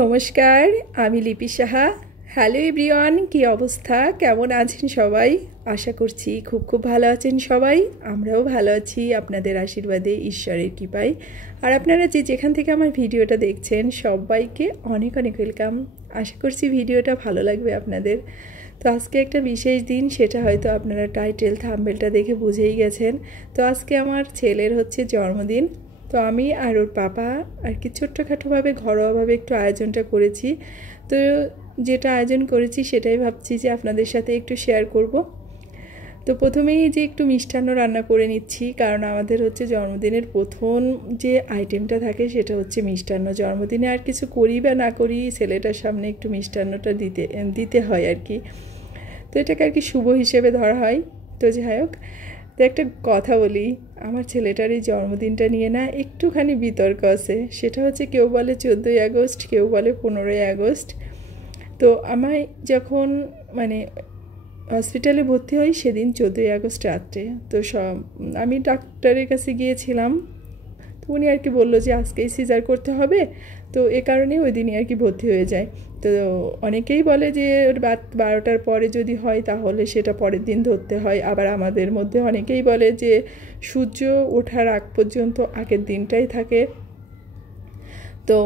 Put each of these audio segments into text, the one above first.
নমস্কার, আমি লিপি সাহা। হ্যালো এভরিওয়ান, কি অবস্থা, কেমন আছেন সবাই? আশা করছি খুব খুব ভালো আছেন সবাই। আমরাও ভালো আছি আপনাদের আশীর্বাদে, ঈশ্বরের কৃপায়। আর আপনারা যেখান থেকে আমার ভিডিওটা দেখছেন সবাইকে অনেক অনেক ওয়েলকাম। আশা করছি ভিডিওটা ভালো লাগবে আপনাদের। তো আজকে একটা বিশেষ দিন, সেটা হয়তো আপনারা টাইটেল থাম্বনেলটা দেখে বুঝেই গেছেন। তো আজকে আমার ছেলের হচ্ছে জন্মদিন। তো আমি আর ওর পাপা আর কি ছোট্টখাটোভাবে ঘরোয়াভাবে একটু আয়োজনটা করেছি। তো যেটা আয়োজন করেছি সেটাই ভাবছি যে আপনাদের সাথে একটু শেয়ার করব। তো প্রথমেই যে একটু মিষ্টান্ন রান্না করে নিচ্ছি, কারণ আমাদের হচ্ছে জন্মদিনের প্রথম যে আইটেমটা থাকে সেটা হচ্ছে মিষ্টান্ন। জন্মদিনে আর কিছু করি বা না করি, ছেলেটার সামনে একটু মিষ্টান্নটা দিতে হয় আর কি। তো এটাকে আর কি শুভ হিসেবে ধরা হয়। তো যাই হোক, তো একটা কথা বলি, আমার ছেলেটার এই জন্মদিনটা নিয়ে না একটুখানি বিতর্ক আছে। সেটা হচ্ছে কেউ বলে 14ই আগস্ট, কেউ বলে 15ই আগস্ট। তো আমায় যখন হসপিটালে ভর্তি হই সেদিন 14ই আগস্ট রাত্রে। তো আমি ডাক্তারের কাছে গিয়েছিলাম। তো উনি আর কি বললো যে আজকেই সিজার করতে হবে। তো এ কারণে ওই দিনই আর কি ভর্তি হয়ে যায়। তো অনেকেই বলে যে রাত 12টার পরে যদি হয় তাহলে সেটা পরের দিন ধরতে হয়। আবার আমাদের মধ্যে অনেকেই বলে যে সূর্য ওঠার আগ পর্যন্ত আগের দিনটাই থাকে। তো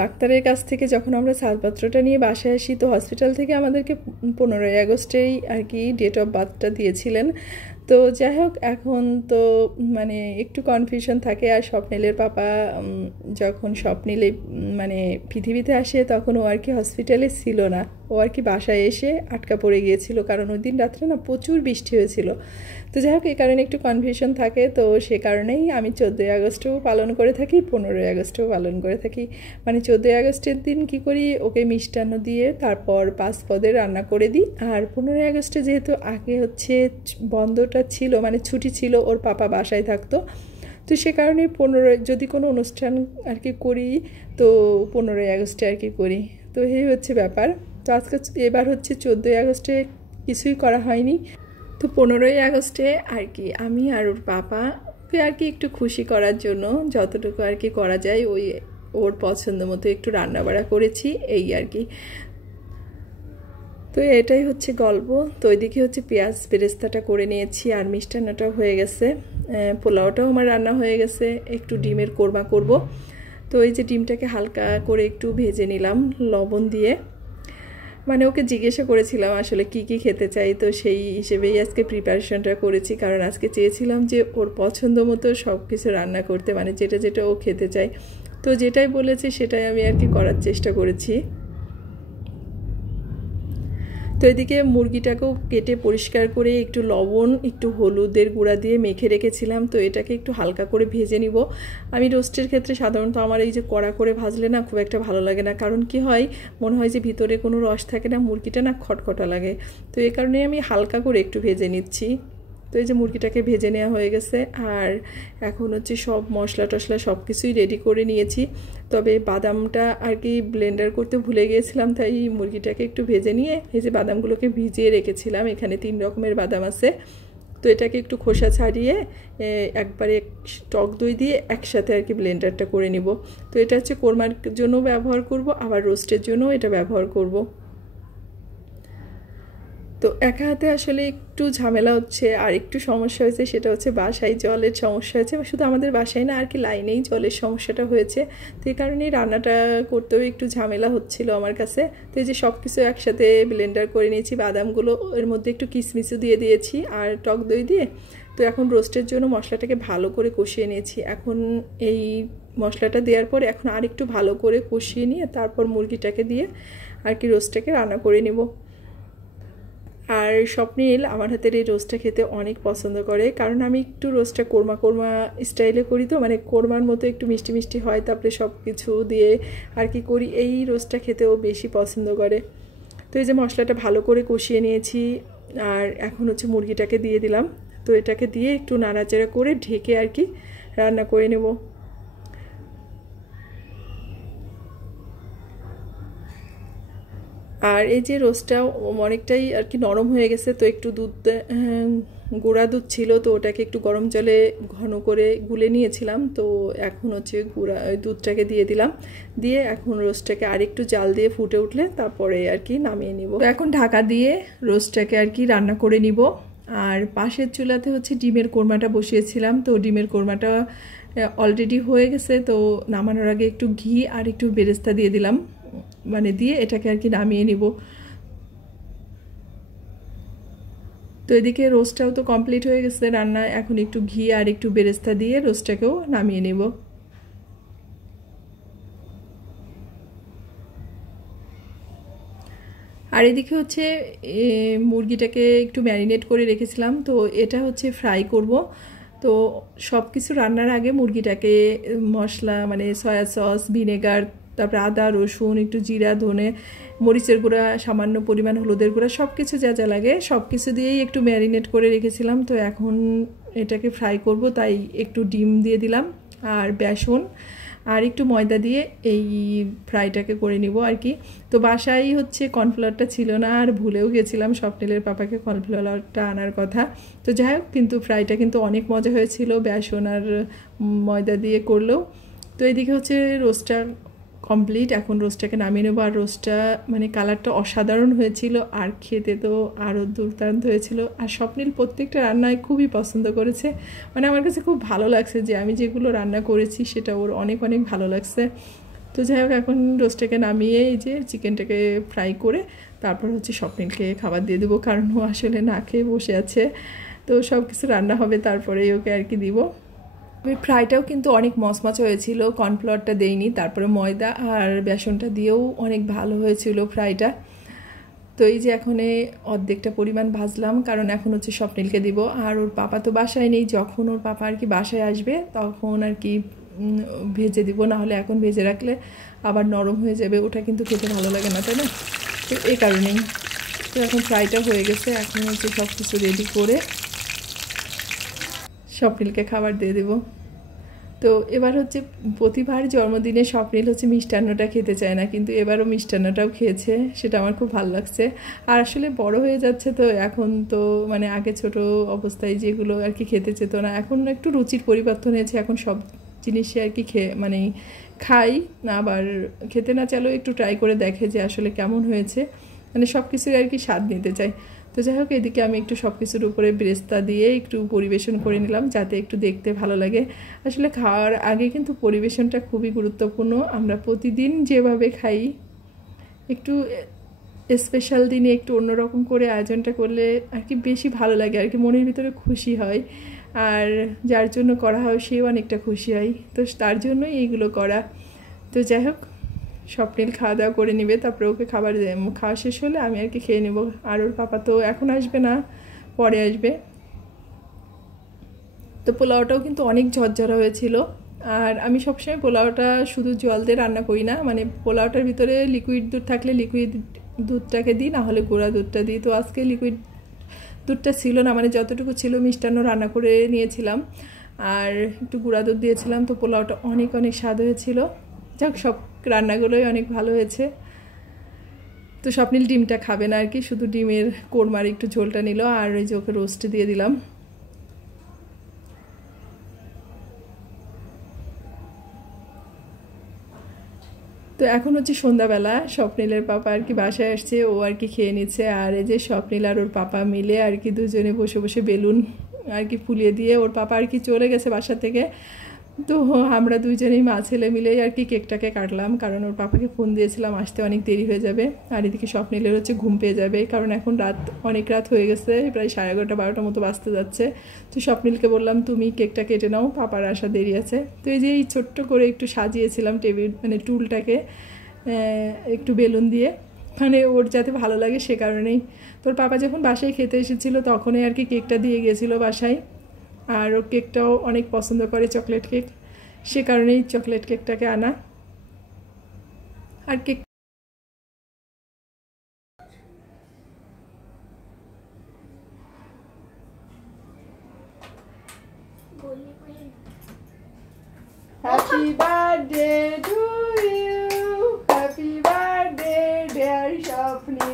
ডাক্তারের কাছ থেকে যখন আমরা ছাড়পত্রটা নিয়ে বাসায় আসি, তো হসপিটাল থেকে আমাদেরকে 15ই আগস্টেই আর কি ডেট অফ বার্থটা দিয়েছিলেন। তো যাই হোক, এখন তো একটু কনফিউশন থাকে। আর স্বপ্নিলের পাপা যখন স্বপ্নিলে পৃথিবীতে আসে তখন ও আর কি হসপিটালে ছিল না, ও আর কি বাসায় এসে আটকা পড়ে গিয়েছিল, কারণ ওই দিন রাত্রে না প্রচুর বৃষ্টি হয়েছিল। তো যাই হোক, এই কারণে একটু কনফিউশন থাকে। তো সে কারণেই আমি 14ই আগস্টও পালন করে থাকি, 15ই আগস্টও পালন করে থাকি। 14ই আগস্টের দিন কি করি, ওকে মিষ্টান্ন দিয়ে তারপর 5 পদের রান্না করে দিই। আর 15ই আগস্টে যেহেতু আগে হচ্ছে বন্ধটা ছিল, ছুটি ছিল, ওর পাপা বাসায় থাকতো। তো সে কারণে যদি কোনো অনুষ্ঠান আর কি করি, তো 15ই আগস্টে আর কি করি। তো এই হচ্ছে ব্যাপার। তো আজকে এবার হচ্ছে 14ই আগস্টে কিছুই করা হয়নি। তো 15ই আগস্টে আর কি আমি আর ওর পাপা আর কি একটু খুশি করার জন্য যতটুকু আর কি করা যায় ওর পছন্দ মতো একটু রান্নাবাড়া করেছি, এই আর কি। তো এটাই হচ্ছে গল্প। তো ওইদিকে হচ্ছে পেঁয়াজ বেরেস্তাটা করে নিয়েছি, আর মিষ্টান্নটাও হয়ে গেছে, পোলাওটাও আমার রান্না হয়ে গেছে। একটু ডিমের কোরমা করব। তো এই যে ডিমটাকে হালকা করে একটু ভেজে নিলাম লবণ দিয়ে। ওকে জিজ্ঞাসা করেছিলাম আসলে কি কি খেতে চাই, তো সেই হিসেবেই আজকে প্রিপারেশনটা করেছি। কারণ আজকে চেয়েছিলাম যে ওর পছন্দ মতো সব কিছু রান্না করতে, যেটা যেটা ও খেতে চায়। তো যেটাই বলেছে সেটাই আমি আর কি করার চেষ্টা করেছি। তো এদিকে মুরগিটাকেও কেটে পরিষ্কার করে একটু লবণ একটু হলুদের গুঁড়া দিয়ে মেখে রেখেছিলাম। তো এটাকে একটু হালকা করে ভেজে নিব। আমি রোস্টের ক্ষেত্রে সাধারণত আমার এই যে কড়া করে ভাজলে না খুব একটা ভালো লাগে না, কারণ কি হয়, মনে হয় যে ভিতরে কোনো রস থাকে না, মুরগিটা না খটখটা লাগে। তো এই কারণে আমি হালকা করে একটু ভেজে নিচ্ছি। তো এই যে মুরগিটাকে ভেজে নেওয়া হয়ে গেছে, আর এখন হচ্ছে সব মশলা টশলা সব কিছুই রেডি করে নিয়েছি। তবে বাদামটা আর কি ব্লেন্ডার করতে ভুলে গিয়েছিলাম, তাই মুরগিটাকে একটু ভেজে নিয়ে এই যে বাদামগুলোকে ভিজিয়ে রেখেছিলাম। এখানে 3 রকমের বাদাম আছে। তো এটাকে একটু খোসা ছাড়িয়ে একবারে টক দই দিয়ে একসাথে আর কি ব্লেন্ডারটা করে নিব। তো এটা হচ্ছে কোরমার জন্য ব্যবহার করব, আবার রোস্টের জন্য এটা ব্যবহার করব। তো একা হাতে আসলে একটু ঝামেলা হচ্ছে, আর একটু সমস্যা হয়েছে, সেটা হচ্ছে বাসায় জলের সমস্যা হয়েছে। শুধু আমাদের বাসায় না, আর কি লাইনেই জলের সমস্যাটা হয়েছে। তো এই কারণেই রান্নাটা করতেও একটু ঝামেলা হচ্ছিল আমার কাছে। তো এই যে সব কিছু একসাথে ব্লেন্ডার করে নিয়েছি, বাদামগুলো এর মধ্যে একটু কিশমিশও দিয়ে দিয়েছি আর টক দই দিয়ে। তো এখন রোস্টের জন্য মশলাটাকে ভালো করে কষিয়ে নিয়েছি। এখন এই মশলাটা দেওয়ার পরে এখন আর একটু ভালো করে কষিয়ে নিয়ে তারপর মুরগিটাকে দিয়ে আর কি রোস্টটাকে রান্না করে নেব। আর স্বপ্নিল আমার হাতের এই রোস্টটা খেতে অনেক পছন্দ করে, কারণ আমি একটু রোস্টটা কোরমা কোরমা স্টাইলে করি। তো কোরমার মতো একটু মিষ্টি মিষ্টি হয়, তারপরে সব কিছু দিয়ে আর কি করি। এই রোস্টটা খেতেও বেশি পছন্দ করে। তো এই যে মশলাটা ভালো করে কষিয়ে নিয়েছি, আর এখন হচ্ছে মুরগিটাকে দিয়ে দিলাম। তো এটাকে দিয়ে একটু নাড়াচাড়া করে ঢেকে আর কি রান্না করে নেব। আর এই যে রোস্টটা অনেকটাই আর কি নরম হয়ে গেছে, তো একটু দুধ গুঁড়া দুধ ছিল, তো ওটাকে একটু গরম জলে ঘন করে গুলে নিয়েছিলাম। তো এখন হচ্ছে গুঁড়া দুধটাকে দিয়ে দিলাম, দিয়ে এখন রোস্টটাকে আরেকটু জাল দিয়ে ফুটে উঠলে তারপরে আর কি নামিয়ে নিব। তো এখন ঢাকা দিয়ে রোস্টটাকে আর কি রান্না করে নিব। আর পাশের চুলাতে হচ্ছে ডিমের কোরমাটা বসিয়েছিলাম, তো ডিমের কোরমাটা অলরেডি হয়ে গেছে। তো নামানোর আগে একটু ঘি আর একটু বেরেস্তা দিয়ে দিলাম, মানে দিয়ে এটাকে আর কি নামিয়ে নিব। তো এদিকে রোস্টটাও তো কমপ্লিট হয়ে গেছে রান্না, এখন একটু ঘি আর একটু বেরেস্তা দিয়ে রোস্টটাকেও নামিয়ে নেব। আর এদিকে হচ্ছে মুরগিটাকে একটু ম্যারিনেট করে রেখেছিলাম, তো এটা হচ্ছে ফ্রাই করব। তো সব কিছু রান্নার আগে মুরগিটাকে মশলা মানে সয়া সস, ভিনেগার, তারপরে আদা রসুন, একটু জিরা, ধনে, মরিচের গুঁড়া, সামান্য পরিমাণ হলুদের গুঁড়া, সব কিছু যা যা লাগে সব কিছু দিয়েই একটু ম্যারিনেট করে রেখেছিলাম। তো এখন এটাকে ফ্রাই করব, তাই একটু ডিম দিয়ে দিলাম আর বেসন আর একটু ময়দা দিয়ে এই ফ্রাইটাকে করে নিব আর কি। তো বাসায় হচ্ছে কর্নফ্লাওয়ারটা ছিল না, আর ভুলেও গেছিলাম স্বপ্নিলের পাপাকে কর্নফ্লাওয়ারটা আনার কথা। তো যাই হোক, কিন্তু ফ্রাইটা কিন্তু অনেক মজা হয়েছিল বেসন আর ময়দা দিয়ে করলেও। তো এদিকে হচ্ছে রোস্টটা কমপ্লিট, এখন রোস্টটাকে নামিয়ে নেবো। আর রোস্টটা মানে কালারটা অসাধারণ হয়েছিল, আর খেতে তো আরও দুর্দান্ত হয়েছিল। আর স্বপ্নিল প্রত্যেকটা রান্নায় খুবই পছন্দ করেছে, মানে আমার কাছে খুব ভালো লাগছে যে আমি যেগুলো রান্না করেছি সেটা ওর অনেক অনেক ভালো লাগছে। তো যাই হোক, এখন রোস্টটাকে নামিয়ে এই যে চিকেনটাকে ফ্রাই করে তারপর হচ্ছে স্বপ্নিলকে খাবার দিয়ে দেবো, কারণ ও আসলে না খেয়ে বসে আছে। তো সব কিছু রান্না হবে তারপরেই ওকে আর কি দিব। ফ্রাইটাও কিন্তু অনেক মচমচে হয়েছিল, কর্নফ্লাওয়ারটা দেইনি, তারপরে ময়দা আর বেসনটা দিয়েও অনেক ভালো হয়েছিল ফ্রাইটা। তো এই যে এখন অর্ধেকটা পরিমাণ ভাজলাম, কারণ এখন হচ্ছে স্বপ্নিলকে দিব। আর ওর পাপা তো বাসায় নেই, যখন ওর পাপা আর কি বাসায় আসবে তখন আর কি ভেজে দিব, নাহলে এখন ভেজে রাখলে আবার নরম হয়ে যাবে, ওটা কিন্তু খেতে ভালো লাগে না, তাই না? তো এই কারণেই। তো এখন ফ্রাইটা হয়ে গেছে, এখন হচ্ছে সব কিছু রেডি করে স্বপ্নিলকে খাবার দিয়ে দেব। তো এবার হচ্ছে প্রতিবার জন্মদিনে স্বপ্নিল হচ্ছে মিষ্টান্নটা খেতে চায় না, কিন্তু এবারও মিষ্টান্নটাও খেয়েছে, সেটা আমার খুব ভালো লাগছে। আর আসলে বড় হয়ে যাচ্ছে, তো এখন তো মানে আগে ছোট অবস্থায় যেগুলো আর কি খেতে চেত না, এখন একটু রুচির পরিবর্তন হয়েছে, এখন সব জিনিসই আর কি মানে খাই, আবার খেতে না চাইলেও একটু ট্রাই করে দেখে যে আসলে কেমন হয়েছে, মানে সব কিছুই আর কি স্বাদ নিতে চাই। তো যাই হোক, এদিকে আমি একটু সব কিছুর উপরে বেরেস্তা দিয়ে একটু পরিবেশন করে নিলাম, যাতে একটু দেখতে ভালো লাগে। আসলে খাওয়ার আগে কিন্তু পরিবেশনটা খুবই গুরুত্বপূর্ণ। আমরা প্রতিদিন যেভাবে খাই, একটু স্পেশাল দিনে একটু অন্যরকম করে আয়োজনটা করলে আর কি বেশি ভালো লাগে, আর কি মনের ভিতরে খুশি হয়, আর যার জন্য করা হয় সেও অনেকটা খুশি হয়, তো তার জন্যই এইগুলো করা। তো যাই হোক, স্বপ্নিল খাওয়া দাওয়া করে নেবে, তারপরে ওকে খাওয়া শেষ হলে আমি আর কি খেয়ে নেব। আর ওর পাপা তো এখন আসবে না, পরে আসবে। তো পোলাওটাও কিন্তু অনেক ঝরঝরা হয়েছিল। আর আমি সবসময় পোলাওটা শুধু জল দিয়ে রান্না করি না, মানে পোলাওটার ভিতরে লিকুইড দুধ থাকলে লিকুইড দুধটাকে দিই, না হলে গুঁড়া দুধটা দিই। তো আজকে লিকুইড দুধটা ছিল না, মানে যতটুকু ছিল মিষ্টান্ন রান্না করে নিয়েছিলাম, আর একটু গুঁড়া দুধ দিয়েছিলাম। তো পোলাওটা অনেক অনেক স্বাদ হয়েছিল। যাক, সব রান্নাগুলোই অনেক ভালো হয়েছে। তো স্বপ্নিল ডিমটা খাবে না আর কি, শুধু ডিমের কোরমার একটু ঝোলটা নিল, আর ওই যে ওকে রোস্ট দিয়ে দিলাম। তো এখন হচ্ছে সন্ধ্যাবেলা, স্বপ্নিলের পাপা আর কি বাসায় আসছে, ও আর কি খেয়ে নিচ্ছে। আর এই যে স্বপ্নিল আর ওর পাপা মিলে আর কি দুজনে বসে বসে বেলুন আর কি ফুলিয়ে দিয়ে, ওর পাপা আর কি চলে গেছে বাসা থেকে। তো আমরা দুইজনেই মা ছেলে মিলেই আর কি কেকটাকে কাটলাম, কারণ ওর পাপাকে ফোন দিয়েছিলাম আসতে অনেক দেরি হয়ে যাবে। আর এদিকে স্বপ্নিলের হচ্ছে ঘুম পেয়ে যাবে, কারণ এখন অনেক রাত হয়ে গেছে, প্রায় 11:30 12টার মতো বাজতে যাচ্ছে। তো স্বপ্নিলকে বললাম তুমি কেকটা কেটে নাও, পাপার আসা দেরি আছে। তো এই যে এই ছোট্ট করে একটু সাজিয়েছিলাম টেবিল মানে টুলটাকে একটু বেলুন দিয়ে, মানে ওর যাতে ভালো লাগে সে কারণেই। তোর পাপা যখন বাসায় খেতে এসেছিলো তখনই আর কি কেকটা দিয়ে গিয়েছিলো বাসায়, আর ও কেকটাও অনেক পছন্দ করে, চকলেট কেক, সে কারণেই চকলেট কেকটাকে আনা। আর cake happy birthday to you, happy birthday dear Swapnil,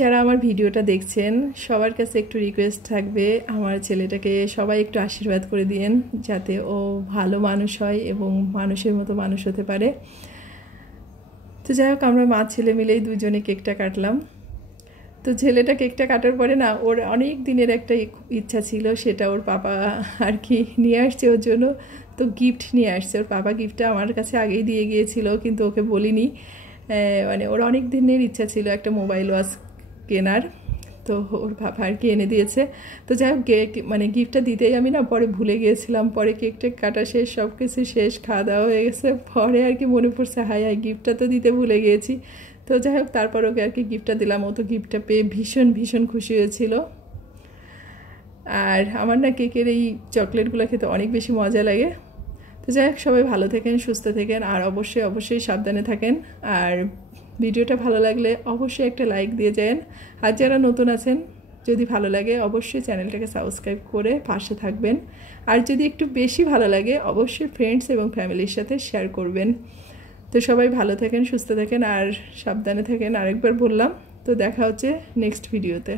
যারা আমার ভিডিওটা দেখছেন সবার কাছে একটু রিকোয়েস্ট থাকবে, আমার ছেলেটাকে সবাই একটু আশীর্বাদ করে দিয়েন যাতে ও ভালো মানুষ হয় এবং মানুষের মতো মানুষ হতে পারে। তো যাই হোক, আমরা মা ছেলে মিলেই দুজনে কেকটা কাটলাম। তো ছেলেটা কেকটা কাটার পরে না, ওর অনেক দিনের একটা ইচ্ছা ছিল, সেটা ওর পাপা আর কি নিয়ে আসছে ওর জন্য। তো গিফট নিয়ে আসছে, ওর পাপা গিফটটা আমার কাছে আগেই দিয়ে গিয়েছিল, কিন্তু ওকে বলিনি। মানে ওর অনেক দিনের ইচ্ছা ছিল একটা মোবাইল ওয়াচ কেনার, তো ওর পাপা আর কি এনে দিয়েছে। তো যাই হোক, মানে গিফটটা দিতেই আমি না পরে ভুলে গিয়েছিলাম। পরে কেকটা কাটা শেষ, সব কিছু শেষ, খাওয়া দাওয়া হয়ে গেছে, পরে আর কি মনে পড়ছে হাই গিফটটা তো দিতে ভুলে গিয়েছি। তো যাই হোক, তারপর ওকে আর কি গিফটটা দিলাম। ও তো গিফটটা পেয়ে ভীষণ ভীষণ খুশি হয়েছিল। আর আমার না কেকের এই চকলেটগুলো খেতে অনেক বেশি মজা লাগে। তো যাই হোক, সবাই ভালো থাকেন, সুস্থ থাকেন, আর অবশ্যই সাবধানে থাকেন। আর ভিডিওটা ভালো লাগলে অবশ্যই একটা লাইক দিয়ে যান। আর যারা নতুন আছেন, যদি ভালো লাগে অবশ্যই চ্যানেলটাকে সাবস্ক্রাইব করে পাশে থাকবেন। আর যদি একটু বেশি ভালো লাগে অবশ্যই ফ্রেন্ডস এবং ফ্যামিলির সাথে শেয়ার করবেন। তো সবাই ভালো থাকেন, সুস্থ থাকেন, আর সাবধানে থাকেন, আরেকবার বললাম। তো দেখা হচ্ছে নেক্সট ভিডিওতে।